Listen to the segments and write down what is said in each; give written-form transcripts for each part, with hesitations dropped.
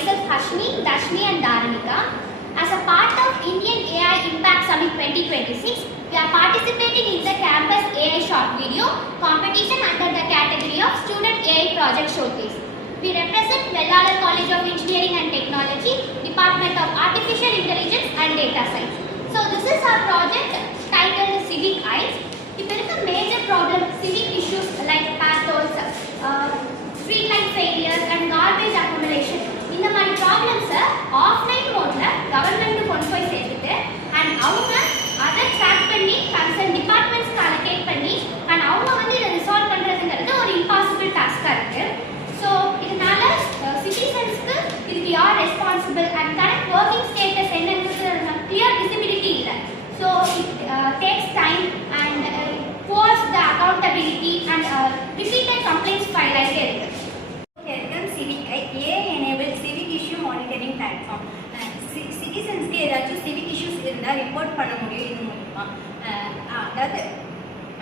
myself Hashmi, Dashmi and Dharanika. As a part of Indian AI Impact Summit 2026, we are participating in the Campus AI Short Video competition under the category of Student AI Project Showcase. We represent Vellalar College of Engineering and Technology, Department of Artificial Intelligence and Data Science. So this is our project titled Civic Eyes. If there is a major problem, civic issues like potholes, street light failures and garbage accumulation. இந்த மாதிரி problems offline மோட்ல government கொண்டு போய் சேர்த்துட்டு and அவங்க அதை track பண்ணி concern டிபார்ட்மெண்ட்ஸ்க்கு allocate பண்ணி அண்ட் அவங்க வந்து இதை ரிசால்வ் பண்ணுறதுங்கிறது ஒரு இம்பாசிபிள் டாஸ்காக இருக்குது. ஸோ இதனால சிட்டிசன்ஸ்க்கு இதுக்கு யார் responsible and correct working status என்னன்றது கிளியர் விசிபிலிட்டி இல்லை. So it takes time and force the accountability and repeated complaints file ஆகிட்டே இருக்குது. Civic AI-enabled civic issue monitoring platform. சிட்டிசன்ஸ்க்கு ஏதாச்சும் சிவிக் இஷ்யூஸ் இருந்தால் ரிப்போர்ட் பண்ண முடியும் இது மூலமா. அதாவது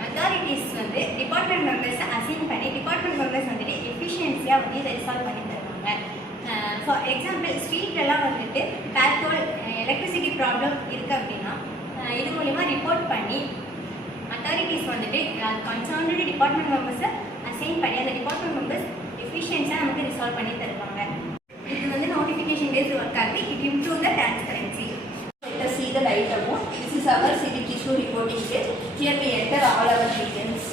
அத்தாரிட்டிஸ் வந்து டிபார்ட்மெண்ட் மெம்பர்ஸை அசைன் பண்ணி டிபார்ட்மெண்ட் மெம்பர்ஸ் வந்துட்டு எஃபிஷியன்சியாக வந்து இதை ரிசால்வ் பண்ணி தருவாங்க. ஃபார் எக்ஸாம்பிள் ஸ்ட்ரீட்லலாம் வந்துட்டு பேத்தோல் எலக்ட்ரிசிட்டி ப்ராப்ளம் இருக்குது அப்படின்னா இது மூலிமா ரிப்போர்ட் பண்ணி அத்தாரிட்டிஸ் வந்துட்டு கன்சர்ன்டு டிபார்ட்மெண்ட் மெம்பர்ஸை அசைன் பண்ணி அந்த டிபார்ட்மெண்ட் மெம்பர்ஸ் எஃபிஷியன்ஸாக நமக்கு ரிசால்வ் பண்ணி தருவாங்க. இது வந்து நோட்டிஃபிகேஷன் பேஸ்ட் ஒர்க் ஆகுது. It improve the transparency. Let us see the light amount. This is our civic issue reporting page. Here we enter all our details.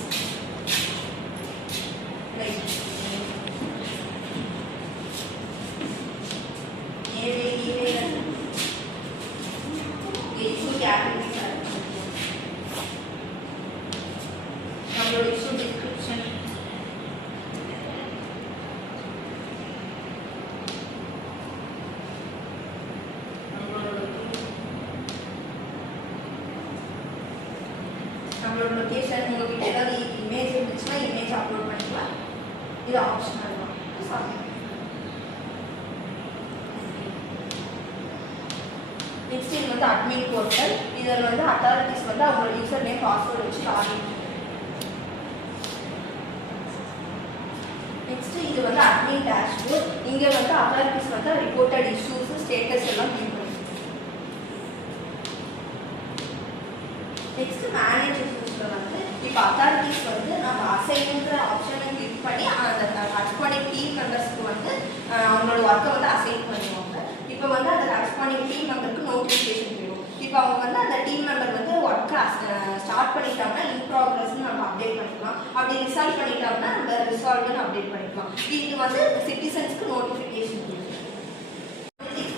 Right. Issue categories are. Upload issue description. Upload location, உங்களுக்கு ஏதாவது image இருந்துச்சுன்னா image upload பண்ணிக்கலாம். இது optional தான். Next இது வந்து admin portal. இதில் வந்து அத்தாரிட்டிஸ் வந்து அவங்களோட யூசர் நேம் பாஸ்வேர்டு வச்சு லாகின். நெக்ஸ்ட் இது வந்து அட்மின் டேஷ்போர்ட். இங்கே வந்து அத்தாரிட்டிஸ் வந்து ரிப்போர்ட்டட் இஷ்யூஸ் ஸ்டேட்டஸ் எல்லாம் வியூ பண்ணுவோம். நெக்ஸ்ட் மேனேஜ் இஷ்யூஸில் வந்து இப்போ அத்தாரிட்டிஸ் வந்து நம்ம அசைன்ன்ற ஆப்ஷனை கிளிக் பண்ணி அந்த கரஸ்பாண்டிங் டீம் மெம்பர்ஸ்க்கு வந்து அவங்களோட ஒர்க்கை வந்து அசைன் பண்ணுவாங்க. இப்போ வந்து அந்த கரஸ்பாண்டிங் டீம் மெம்பருக்கு நோட்டிஃபிகேஷன் வரும். இப்போ அவங்க வந்து அந்த டீம் மெம்பர் வந்து ஒர்க்கை ஸ்டார்ட் பண்ணிட்டாங்கன்னா இன் ப்ராக்ரஸ்ன்னு நம்ம அப்டேட் பண்ணிக்கலாம். அப்படி ரிசால்வ் பண்ணிட்டாங்கன்னா நம்ம ரிசால்வ்னு அப்டேட் பண்ணிக்கலாம். இது வந்து சிட்டிசன்ஸ்க்கு நோட்டிஃபிகேஷன் இருக்குது.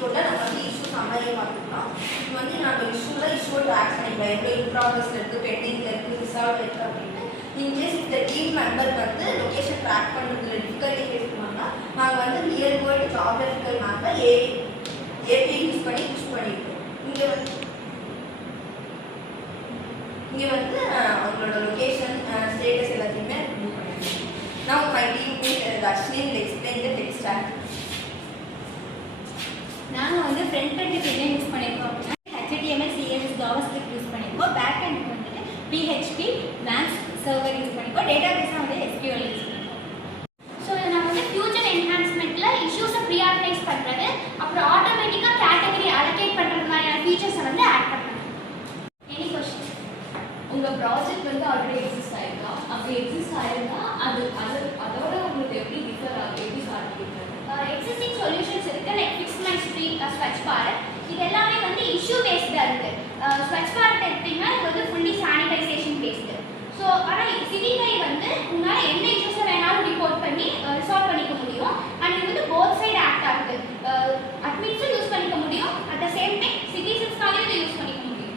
போட்டால் நம்ம வந்து இஷ்யூ சம்மரியை பார்த்துக்கலாம். இது வந்து நம்ம இஷ்யூவை ட்ராக் பண்ணிக்கலாம். எவ்வளோ இன் ப்ராக்ரஸில் இருக்குது, பெண்டிங்கில் இருக்குது, ரிசால்வ் இருக்குது அப்படின்னு. இன்கேஸ் இந்த டீம் மெம்பர் வந்து லொக்கேஷன் ட்ராக் பண்ணுறதுல டிஃபிகல்ட்டி ஃபேஸ் பண்ணாங்கன்னா நாங்கள் வந்து ரியல் வேர்ல்டு ஜாகிரபிக்கல் மேப்பை ஏபிஐ யூஸ் பண்ணி யூஸ் பண்ணியிருக்கோம். இங்கே வந்து அவங்களோட லொக்கேஷன் ஸ்டேட்டஸ் எல்லாத்தையுமே மூவ் பண்ணியிருக்கோம். நான் my team Dashmi will explain the tech stack. நாங்கள் வந்து ஃப்ரண்ட் எண்டுக்கு என்ன யூஸ் பண்ணியிருக்கோம் அப்படின்னா HTML, CSS, JavaScript யூஸ் பண்ணியிருக்கோம். பேக் எண்டுக்கு வந்துட்டு PHP, Vans சர்வர் யூஸ் பண்ணியிருக்கோம். டேட்டா பேஸாக வந்து SQL யூஸ் பண்ணியிருக்கோம். ஸோ இதை நம்ம வந்து ஃபியூச்சர் என்ஹான்ஸ்மெண்ட்டில் இஷ்யூஸை ப்ரியாரிட்டைஸ் பண்ணுறது, அப்புறம் ஆட்டோமேட்டிக்காக கேட்டகரி அலோகேட் பண்ணுறது மாதிரியான ஃபீச்சர்ஸை வந்து ஆட் பண்ணுறோம். Any question? உங்கள் ப்ராஜெக்ட் வந்து ஆல்ரெடி எக்ஸிஸ்ட் ஆயிருக்கா? அப்படி எக்ஸிஸ்ட் ஆயிருந்தா அதோட உங்களுக்கு எப்படி டிஃபர் ஆகும், எப்படி சாதிக்கிறது? எக்ஸிஸ்டிங் சொல்யூஷன்ஸ் இருக்குது. Like fix my street, Swachh Bharat, இது எல்லாமே வந்து இஷ்யூ பேஸ்டாக இருக்குது. ஸ்வச் பாரத் எடுத்திங்கன்னா இது வந்து ஃபுல்லி சானிடைசேஷன் பேஸ்டு. ஸோ ஆனால் சிவிகை வந்து உங்களால் எந்த இஷ்யூஸை வேணாலும் ரிப்போர்ட் பண்ணி ரிசால்வ் பண்ணிக்க முடியும். அண்ட் இது வந்து போத் சைடு ஆக்ட் ஆகுது. அட்மின்ஸும் யூஸ் பண்ணிக்க முடியும், அட் த சேம் டைம் சிட்டிசன்ஸ்க்காக இதை யூஸ் பண்ணிக்க முடியும்.